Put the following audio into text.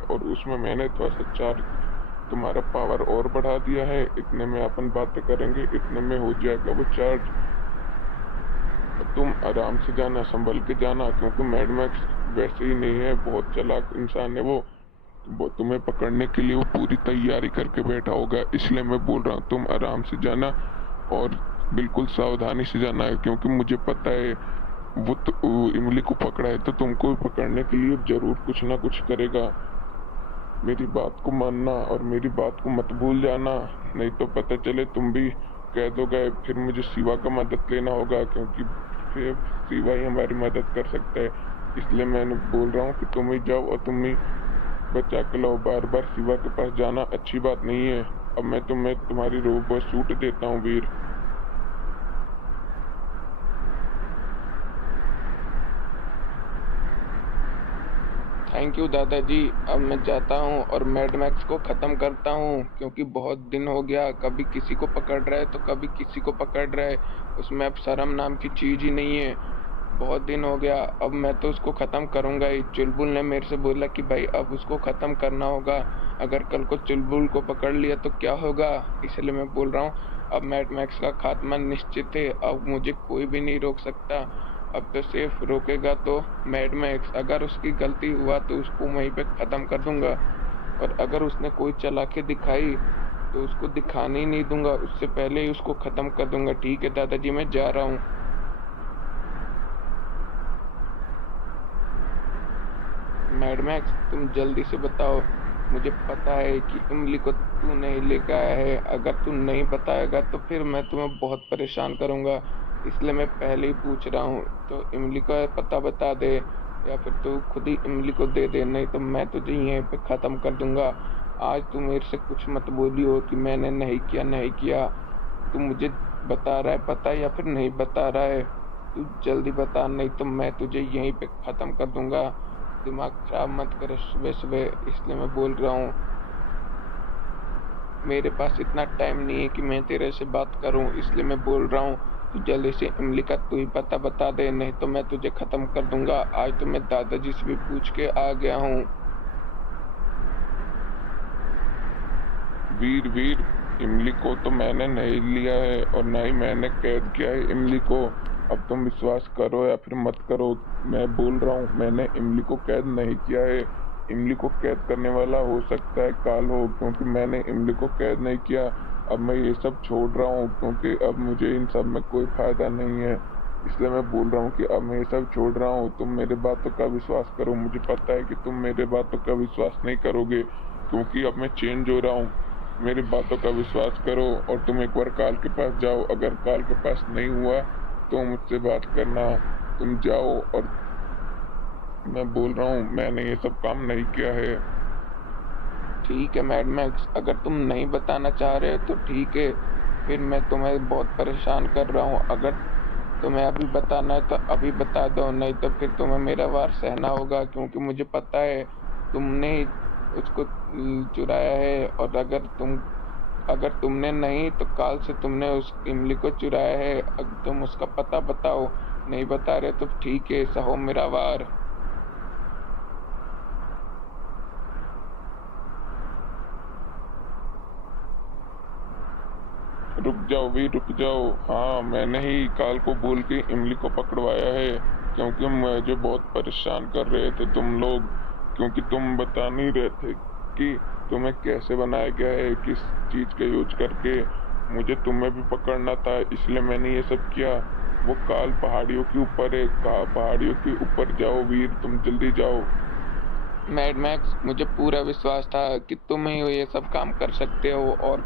और उसमें मैंने थोड़ा सा चार्ज तुम्हारा पावर और बढ़ा दिया है। इतने में अपन बातें करेंगे, इतने में हो जाएगा वो चार्ज। तुम आराम से जाना, संभल के जाना, क्योंकि मैड मैक्स वैसे ही नहीं है, बहुत चालाक इंसान है वो तुम्हें पकड़ने के लिए वो पूरी तैयारी करके बैठा होगा। इसलिए मैं बोल रहा हूँ तुम आराम से जाना और बिल्कुल सावधानी से जाना है, क्योंकि मुझे पता है वो इमली को पकड़ा है तो तुमको भी पकड़ने के लिए जरूर कुछ ना कुछ करेगा। मेरी बात को मानना और मेरी बात को मत भूल जाना, नहीं तो पता चले तुम भी कैद हो गए, फिर मुझे शिवा का मदद लेना होगा, क्योंकि फिर शिवा ही हमारी मदद कर सकता है। इसलिए मैंने बोल रहा हूँ कि तुम ही जाओ और तुम ही बचा के लाओ। बार बार शिवा के पास जाना अच्छी बात नहीं है। अब मैं तुम्हें तुम्हारी रोबो सूट देता हूँ वीर। थैंक यू दादाजी। अब मैं जाता हूँ और मैड मैक्स को ख़त्म करता हूँ, क्योंकि बहुत दिन हो गया, कभी किसी को पकड़ रहा है तो कभी किसी को पकड़ रहा है। उसमें अब शर्म नाम की चीज़ ही नहीं है। बहुत दिन हो गया, अब मैं तो उसको ख़त्म करूँगा ही। चुलबुल ने मेरे से बोला कि भाई अब उसको ख़त्म करना होगा। अगर कल को चुलबुल को पकड़ लिया तो क्या होगा? इसलिए मैं बोल रहा हूँ, अब मैड मैक्स का खात्मा निश्चित है। अब मुझे कोई भी नहीं रोक सकता। अब तो सिर्फ रोकेगा तो मैड मैक्स। अगर उसकी गलती हुआ तो उसको वहीं पे ख़त्म कर दूंगा, और अगर उसने कोई चालाकी दिखाई तो उसको दिखाने ही नहीं दूंगा, उससे पहले ही उसको ख़त्म कर दूंगा। ठीक है दादाजी, मैं जा रहा हूँ। मैड मैक्स, तुम जल्दी से बताओ। मुझे पता है कि इमली को तू नहीं लेके आया है। अगर तू नहीं बताएगा तो फिर मैं तुम्हें बहुत परेशान करूंगा। इसलिए मैं पहले ही पूछ रहा हूँ, तो इमली का पता बता दे, या फिर तू खुद ही इमली को दे दे, नहीं तो मैं तुझे यहीं पे ख़त्म कर दूंगा। आज तू मेरे से कुछ मत बोलियो कि मैंने नहीं किया नहीं किया। तू मुझे बता रहा है पता, या फिर नहीं बता रहा है? तू जल्दी बता, नहीं तो मैं तुझे यहीं पे ख़त्म कर दूंगा। दिमाग खराब मत कर सुबह सुबह, इसलिए मैं बोल रहा हूँ। मेरे पास इतना टाइम नहीं है कि मैं तेरे से बात करूं, इसलिए मैं बोल रहा हूँ। तू जल्दी से इमली का तू ही पता बता दे, नहीं तो मैं तुझे खत्म कर दूंगा। आज तो मैं दादाजी से भी पूछ के आ गया हूँ। वीर वीर, इमली को तो मैंने नहीं लिया है और ना ही मैंने कैद किया है इमली को। अब तुम विश्वास करो या फिर मत करो, मैं बोल रहा हूँ मैंने इमली को कैद नहीं किया है। इमली को कैद करने वाला हो सकता है काल हो, क्योंकि मैंने इमली को कैद नहीं किया। अब मैं ये सब छोड़ रहा हूँ, क्योंकि अब मुझे इन सब में कोई फायदा नहीं है। इसलिए मैं बोल रहा हूँ कि अब मैं ये सब छोड़ रहा हूँ। तुम मेरे बातों का विश्वास करो। मुझे पता है कि तुम मेरे बातों का विश्वास नहीं करोगे, क्योंकि अब मैं चेंज हो रहा हूँ। मेरी बातों का विश्वास करो और तुम एक बार काल के पास जाओ। अगर काल के पास नहीं हुआ तो मुझसे बात करना। तुम जाओ, और मैं बोल रहा हूँ मैंने ये सब काम नहीं किया है। ठीक है मैड मैक्स, अगर तुम नहीं बताना चाह रहे हो तो ठीक है। फिर मैं तुम्हें बहुत परेशान कर रहा हूँ। अगर तुम्हें अभी बताना है तो अभी बता दो, नहीं तो फिर तुम्हें मेरा वार सहना होगा, क्योंकि मुझे पता है तुमने ही उसको चुराया है। और अगर तुमने नहीं तो काल से तुमने उस इमली को चुराया है। अब तुम उसका पता बताओ। नहीं बता रहे तो ठीक है, सहो मेरा वार। रुक जाओ भी, रुक जाओ। हाँ, मैंने ही काल को बोल के इमली को पकड़वाया है, क्योंकि मुझे बहुत परेशान कर रहे थे तुम लोग। क्योंकि तुम बता नहीं रहे थे कि तुम्हें कैसे बनाया गया है, किस चीज का यूज करके। मुझे तुम्हें भी पकड़ना था, इसलिए मैंने ये सब किया। वो काल पहाड़ियों के ऊपर है, पहाड़ियों के ऊपर जाओ वीर, तुम जल्दी जाओ। मैड मैक्स, मुझे पूरा विश्वास था कि तुम ही ये सब काम कर सकते हो, और